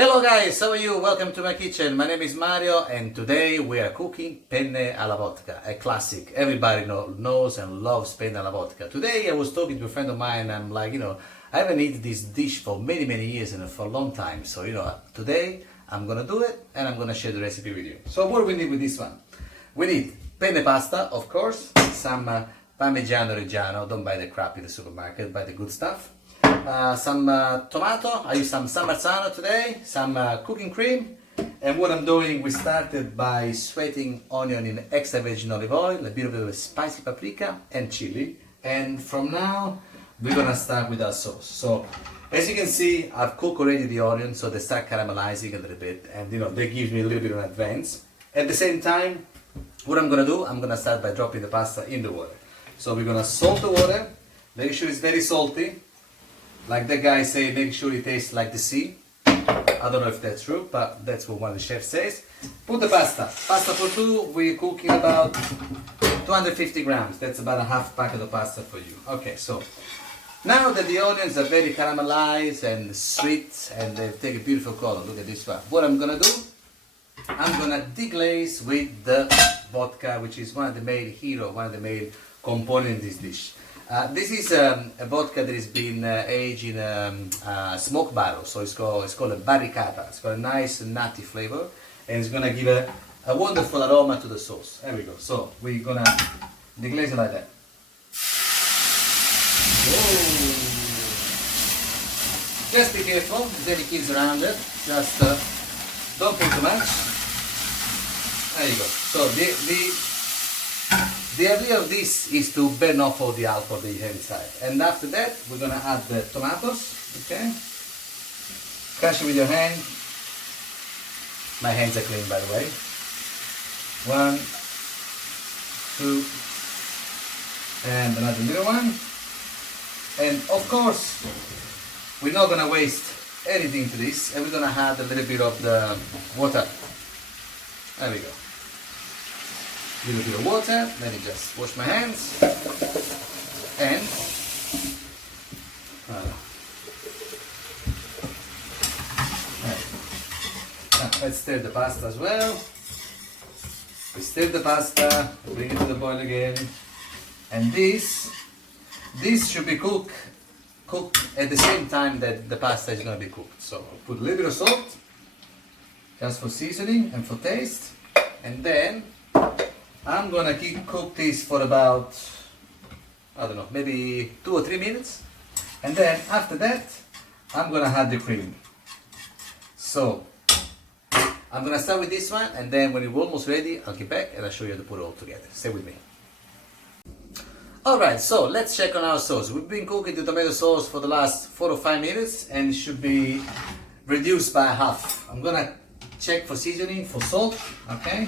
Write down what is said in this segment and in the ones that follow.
Hello guys, how are you? Welcome to my kitchen. My name is Mario and today we are cooking penne alla vodka, a classic. Everybody knows and loves penne alla vodka. Today I was talking to a friend of mine and I'm like, I haven't eaten this dish for many years and for a long time. So, today I'm gonna do it and I'm gonna share the recipe with you. So what do we need with this one? We need penne pasta, of course, some Parmigiano Reggiano, don't buy the crap in the supermarket, buy the good stuff. Some tomato, I use some San Marzano today, some cooking cream, and what I'm doing, we started by sweating onion in extra virgin olive oil, a bit of spicy paprika and chili, and from now we're gonna start with our sauce. So as you can see, I've cooked already the onion, so they start caramelizing a little bit, and they give me a little bit in advance. At the same time, what I'm gonna do, I'm gonna start by dropping the pasta in the water. So we're gonna salt the water, make sure it's very salty. Like that guy say, make sure it tastes like the sea. I don't know if that's true, but that's what one of the chefs says. Put the pasta. Pasta for two, we're cooking about 250 grams. That's about a half packet of pasta for you. Okay, so now that the onions are very caramelized and sweet and they take a beautiful color, look at this one. What I'm gonna do, I'm gonna deglaze with the vodka, which is one of the main components in this dish. This is a vodka that has been aged in a smoke barrel, so it's called a barricata. It's got a nice nutty flavor and it's gonna give a wonderful aroma to the sauce. There we go. So we're gonna deglaze it like that. Whoa. Just be careful, there's any kids around it. Just don't put too much. There you go. So the idea of this is to burn off all the alcohol that you have inside. And after that, we're going to add the tomatoes, okay? Crush it with your hand. My hands are clean, by the way. 1, 2, and another little one. And of course, we're not going to waste anything to this, and we're going to add a little bit of the water. There we go. A little bit of water, let me just wash my hands, and now let's stir the pasta as well. We stir the pasta, bring it to the boil again, and this should be cooked at the same time that the pasta is going to be cooked. So put a little bit of salt, just for seasoning and for taste, and then I'm gonna cook this for about, I don't know, maybe 2 or 3 minutes. And then after that, I'm gonna add the cream. So, I'm gonna start with this one, and then when it's almost ready, I'll get back and I'll show you how to put it all together. Stay with me. Alright, so let's check on our sauce. We've been cooking the tomato sauce for the last 4 or 5 minutes, and it should be reduced by half. I'm gonna check for seasoning, for salt, okay?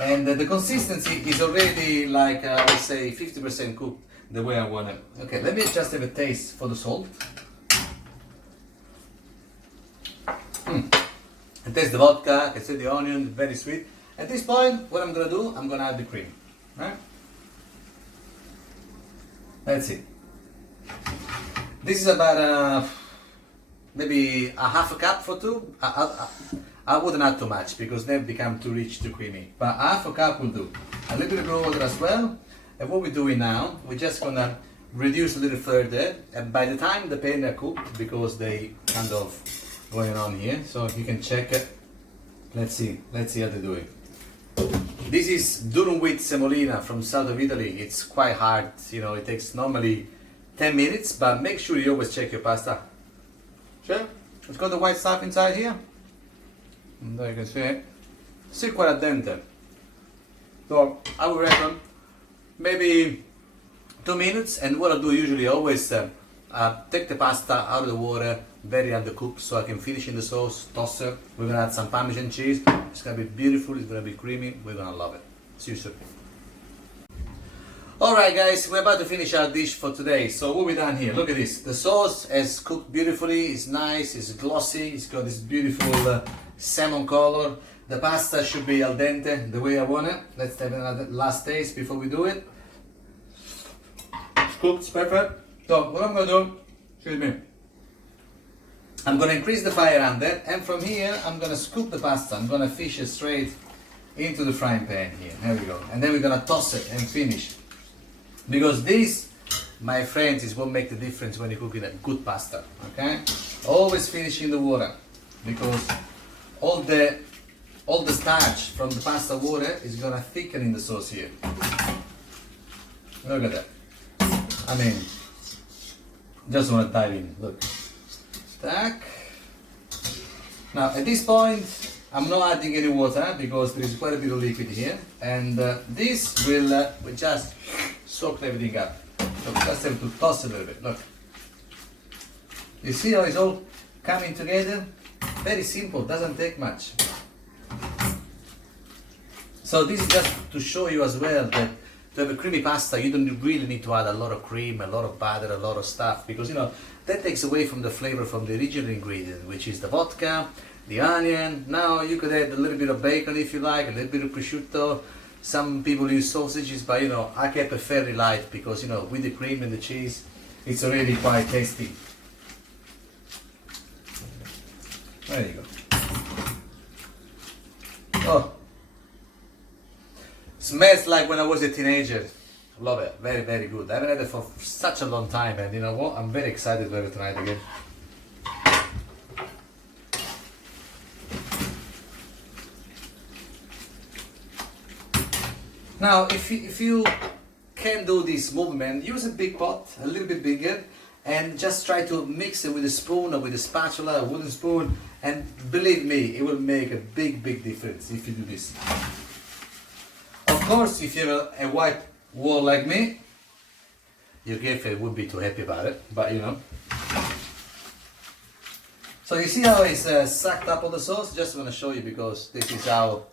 And the consistency is already like, I would say, 50% cooked the way I want it. Okay, let me just have a taste for the salt. And taste the vodka, I can see the onion, very sweet. At this point, what I'm going to do, I'm going to add the cream. Right? That's it. This is about maybe a half a cup for two. I wouldn't add too much because then become too rich, too creamy. But half a cup will do. A little bit of water as well. And what we're doing now, we're just gonna reduce a little further. And by the time the penne are cooked, because they kind of going on here, so you can check it. Let's see how they're doing. This is durum with semolina from south of Italy. It's quite hard, it takes normally 10 minutes, but make sure you always check your pasta. Sure? It's got the white stuff inside here. And there you can see it. Still quite al dente. So I would reckon maybe 2 minutes, and what I'll do usually always take the pasta out of the water, very undercooked, so I can finish in the sauce, tosser. We're gonna add some Parmesan cheese. It's gonna be beautiful, it's gonna be creamy, we're gonna love it. See you soon. Alright guys, we're about to finish our dish for today. So what we done here, look at this. The sauce has cooked beautifully, it's nice, it's glossy, it's got this beautiful salmon color. The pasta should be al dente, the way I want it. Let's have another last taste before we do it. It's cooked, it's perfect. So what I'm gonna do, excuse me, I'm gonna increase the fire under, and from here I'm gonna scoop the pasta. I'm gonna fish it straight into the frying pan here. There we go. And then we're gonna toss it and finish. Because this, my friends, is what makes the difference when you're cooking a good pasta. Okay? Always finish in the water, because all the starch from the pasta water is gonna thicken in the sauce here. Look at that. I mean, just wanna dive in. Look. Tack. Now at this point I'm not adding any water because there is quite a bit of liquid here, and this will just soak everything up. So we just have to toss it a little bit. Look, you see how it's all coming together? Very simple, doesn't take much. So this is just to show you as well that to have a creamy pasta you don't really need to add a lot of cream, a lot of butter, a lot of stuff, because you know that takes away from the flavor from the original ingredient, which is the vodka, the onion. Now you could add a little bit of bacon if you like, a little bit of prosciutto. Some people use sausages, but you know I kept it fairly light because you know with the cream and the cheese it's already quite tasty. There you go. Oh, smells like when I was a teenager. Love it, very, very good. I haven't had it for such a long time, and you know what? I'm very excited to have it tonight again. Now, if you can do this movement, use a big pot, a little bit bigger, and just try to mix it with a spoon or with a spatula, a wooden spoon, and believe me, it will make a big, big difference if you do this. Of course, if you have a white wall like me, your girlfriend would be too happy about it, but you know. So you see how it's sucked up all the sauce? Just want to show you because this is how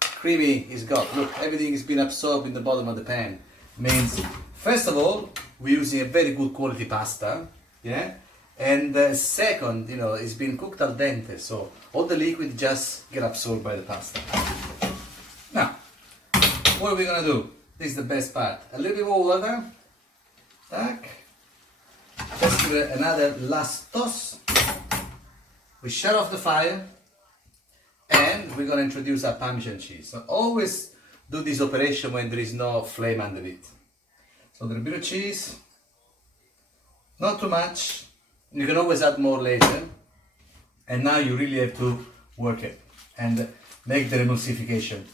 creamy it's got. Look, everything has been absorbed in the bottom of the pan. Means, first of all, we're using a very good quality pasta, yeah? And second, you know, it's been cooked al dente, so all the liquid just get absorbed by the pasta. Now, what are we gonna do? This is the best part. A little bit more water. Tack. Let's give it another last toss. We shut off the fire. And we're going to introduce our Parmesan cheese. So always do this operation when there is no flame underneath. So a little bit of cheese. Not too much. You can always add more later. And now you really have to work it and make the emulsification.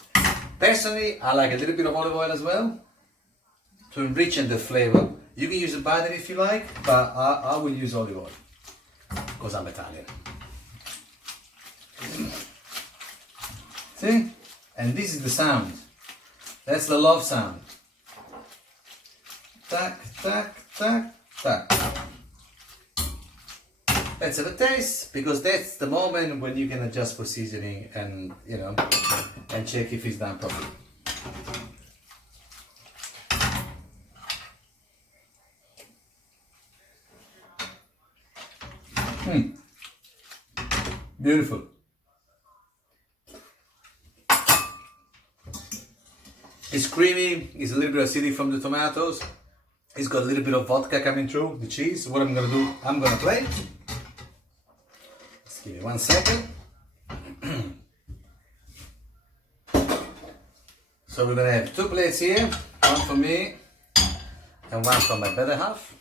Personally, I like a little bit of olive oil as well to enrich the flavor. You can use a butter if you like, but I will use olive oil because I'm Italian. See? And this is the sound. That's the love sound. Tack, tack, tack, tack. Let's have a taste, because that's the moment when you can adjust for seasoning and, you know, and check if it's done properly. Beautiful. It's creamy, it's a little bit acidic from the tomatoes. It's got a little bit of vodka coming through the cheese. What I'm gonna do, I'm gonna plate. Just give me 1 second. So we're gonna have 2 plates here, one for me and one for my better half.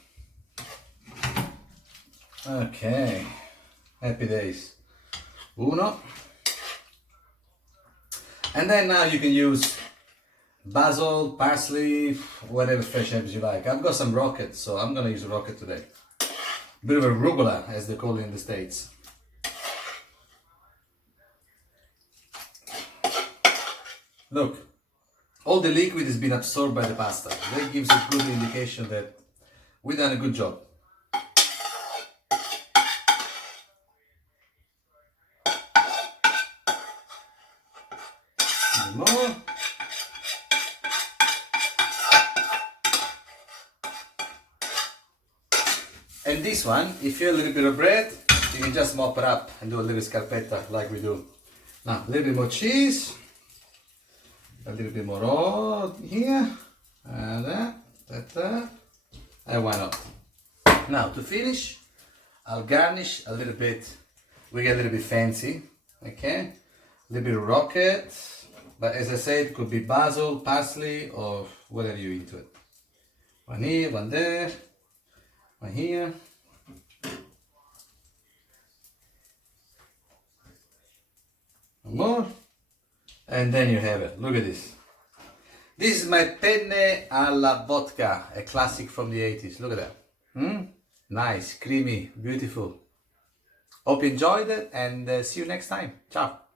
Okay, happy days. Uno. And then now you can use basil, parsley, whatever fresh herbs you like. I've got some rocket, so I'm gonna use a rocket today. A bit of a arugula, as they call it in the States. Look, all the liquid has been absorbed by the pasta. That gives a good indication that we've done a good job. More. And this one, if you have a little bit of bread, you can just mop it up and do a little scarpetta like we do. Now, a little bit more cheese, a little bit more oil here, and that, and why not? Now, to finish, I'll garnish a little bit we get a little bit fancy, okay? A little bit of rocket, but as I said, it could be basil, parsley, or whatever you into it. One here, one there, one here. One more. And then you have it. Look at this. This is my penne alla vodka, a classic from the 80s. Look at that. Nice, creamy, beautiful. Hope you enjoyed it and see you next time. Ciao.